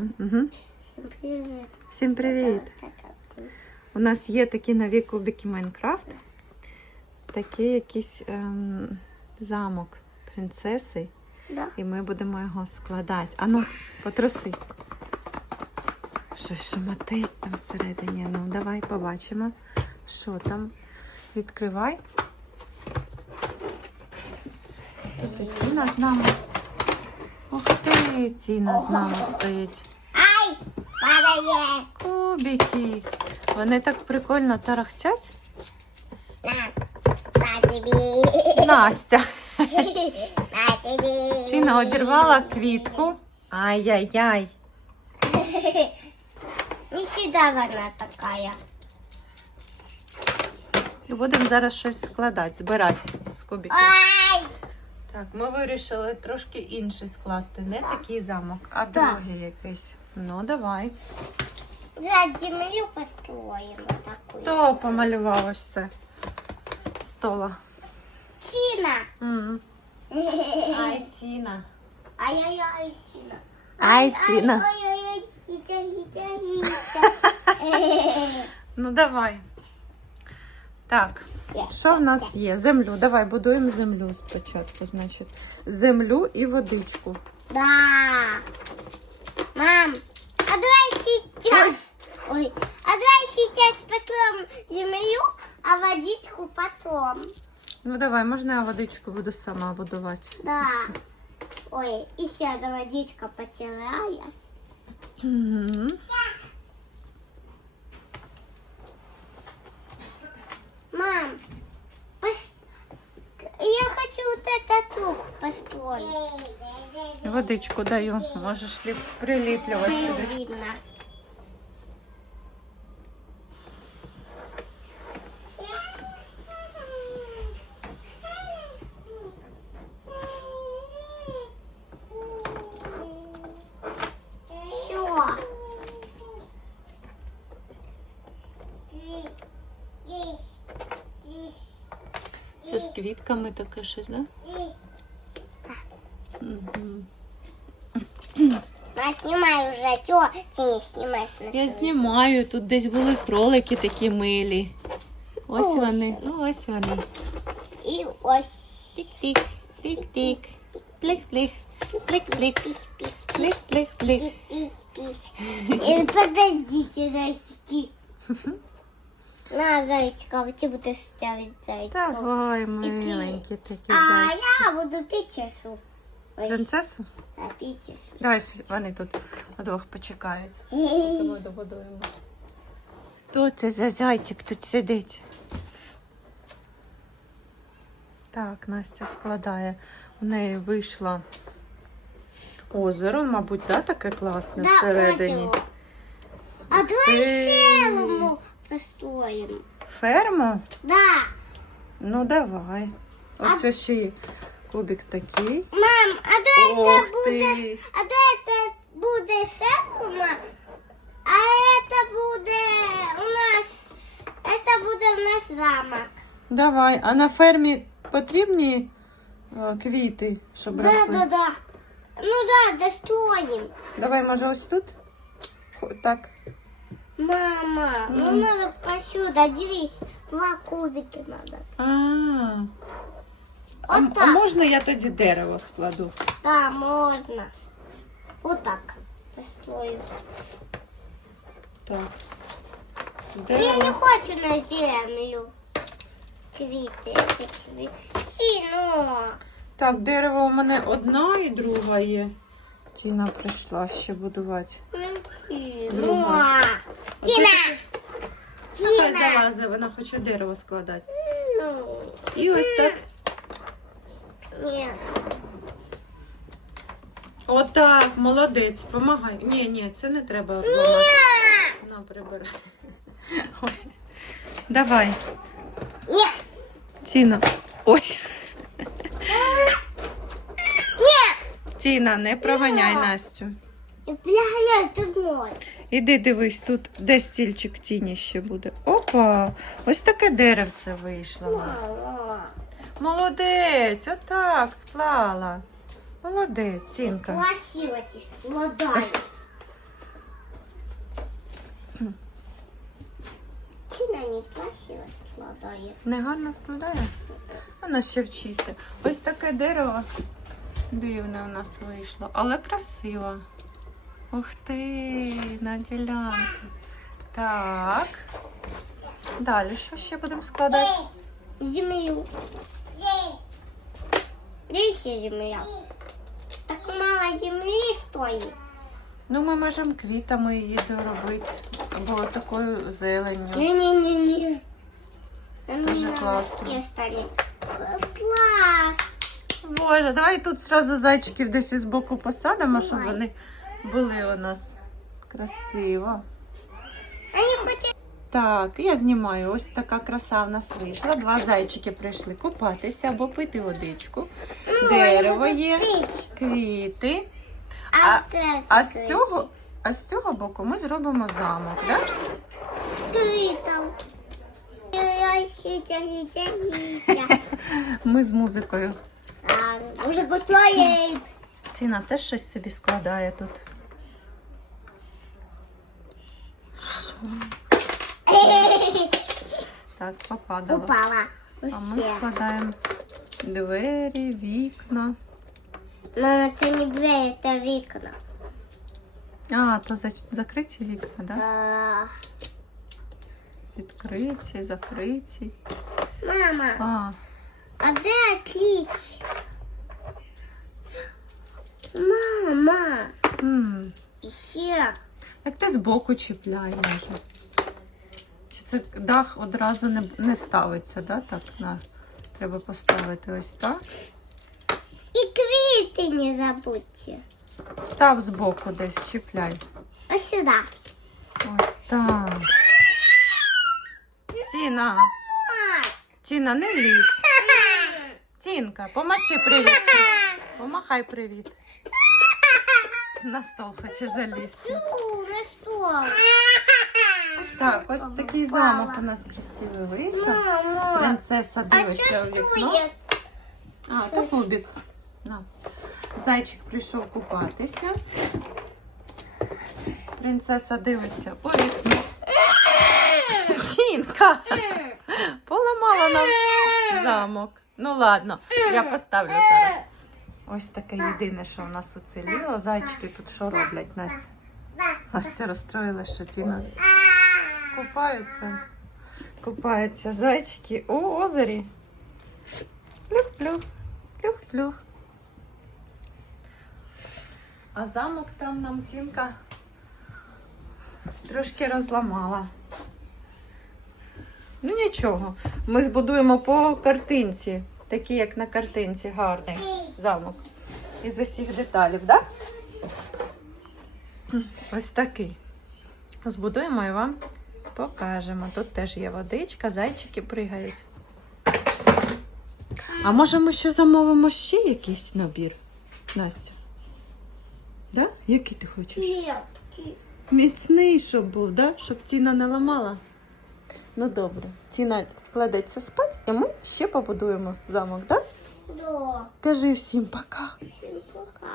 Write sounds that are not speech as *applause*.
Угу. Всім привіт. Всім привіт! У нас є такі нові кубики Майнкрафт. Такий якийсь ем, замок принцеси. Да. І ми будемо його складати. Ану, потроси. Щось шамотить там всередині. Ну, давай побачимо, що там. Відкривай. Тіна з нами. Ух ти, Тіна з нами стоїть. Ай! Кубики. Вони так прикольно тарахтять. На! На тобі! Настя. На тобі! Тіна одірвала квітку. Ай-яй-яй. Не всегда вона така. І будемо зараз щось складати, збирати з кубиків. Ай! Так, ми вирішили трошки інший скласти. Не такий замок, а другий якийсь. Ну, давай. За землю построїмо таку. Хто помалював ось це стола? Тіна! М. Ай, Тіна. Ай-яй-яй, Тіна. Ай, Тіна. Ой-ой-ой, Ітя, Ітя, Ітя. Ну, давай. Так, що в нас є? Землю. Давай будуємо землю спочатку, значить. Землю і водичку. Да. Мам, а давай сейчас... Ой, а давай сейчас построим землю, а водичку потом. Ну давай, можна я водичку буду сама будувати. Да. Ой, и сейчас водичка потирает. Мгм. Мам, этот круг построить. Водичку даю. Можеш ліп... приліплювати Не кудись. видно. Все. Це з квітками таке щось, да? А снимай уже, чё ты не снимаешь? Я знімаю, тут десь були кролики такі милі. Ось Ось. вони, ну ось вони. И ось. Тик-тик, тик-тик, плик-плик, плик-плик, Пись-пись. плик-плик-плик. Пись-пись. Э, Подождите, зайчики. *laughs* На, зайчика, вот ты будешь ставить зайчика. Давай, миленькі такі А зайчики. я буду печесу. Ой, Принцесу? а. Давай вони тут удвох почекають. Ми добудуємо. Хто це за зайчик тут сидить? Так, Настя складає. У неї вийшло озеро, мабуть, да, таке класне всередині. озеро. А давай ферму построим. Ферму? Да. Ну давай. Ось ось ще є кубик такий. Мам, а давай Ох это будет... ти! А давай это будет ферма, а это будет у нас... Это будет у нас замок. Давай, а на фермі потрібні е, квіти, щоб Да, росли? да, да. Ну да, достроим. Давай, може, ось тут? Хо- Так. Мама, ну М. надо посюда, дивись, два кубики надо. А, а, а можна я тоді дерево складу? Да, можно. Вот так построю. Так. Я не хочу на землю. Квіти, ну. Так, дерево у мене одна і друга є. Тіна прийшла ще будувати. Ну, Друга. Тіна! Тіна! залазить, вона хоче дерево складати. Ну, І ось так. Ні. Отак, молодець, помагай. Ні, ні, це не треба. Ні! вона прибирає. Ой. Давай, Ні! Тіна. Ой, Ні! Тіна, не проганяй Настю. Бля, тут мой. Іди дивись, тут де стільчик тіні ще буде. Опа! Ось таке деревце вийшло у нас. Молодець, отак склала. Молодець, Цінка. Красиво ти складаю. Тіна не красиво складає. Негарно складає? Вона ще вчиться. Ось таке дерево дивне в нас вийшло, але красиво. Ух ти, на ділянку. Так. Далі що ще будемо складати? Землю. Де земля? Так мало землі стоїть. Ну, ми можемо квітами її доробити. Або такою зеленню. Не-не-не-не. Дуже класно. Боже, давай тут зразу зайчиків десь із боку посадимо, щоб вони були у нас красиво. Они хотят... Так, я знімаю. Ось така краса в нас вийшла. Два зайчики прийшли купатися або пити водичку. Дерево є, квіти. А- А, з цього, а з цього боку ми зробимо замок, так? Хитя. *laughs* Ми з музикою. Уже. Ціна теж щось собі складає тут. Так, попадало. Упала. А ми складаємо двері, вікна. Мама, це не двері, це вікна. А, то за- закриті вікна, так? Да? А, Відкриті, закриті. Мама, А, а де ключ? Мама, м, ще. як ти збоку чіпляй, може. Це дах одразу не, не ставиться, да? так? На. Треба поставити ось так. І квіти не забудьте. Став збоку десь чіпляй. Ось сюди. Ось так. Тіна, Тіна, не лізь. Тінка, помаши привіт. Помахай привіт. На стол хоче залізти. На що? Так, ось такий замок у нас красивий вийшов. Принцеса дивиться у вікно. А, то кубик. На. Зайчик прийшов купатися. Принцеса дивиться у вікно. Тінка! Поламала нам замок. Ну ладно, я поставлю зараз. Ось таке єдине, що в нас уціліло. Зайчики тут що роблять, Настя? Настя розстроїла, що Тіна купаються. Купаються зайчики у озері. Плюх-плюх, плюх-плюх. А замок там нам Тінка трошки розламала. Ну нічого, ми збудуємо по картинці, такий, як на картинці, гарний замок. Із усіх деталів, так? Да? Ось такий. Збудуємо і вам покажемо. Тут теж є водичка, зайчики пригають. А може ми ще замовимо ще якийсь набір, Настя? Да? Який ти хочеш? Квітки. Міцний, щоб був, да? щоб Тіна не ламала. Ну добре. Тіна вкладеться спать, і ми ще побудуємо замок, так? Да? Да. Кажи всім пока. Всім пока.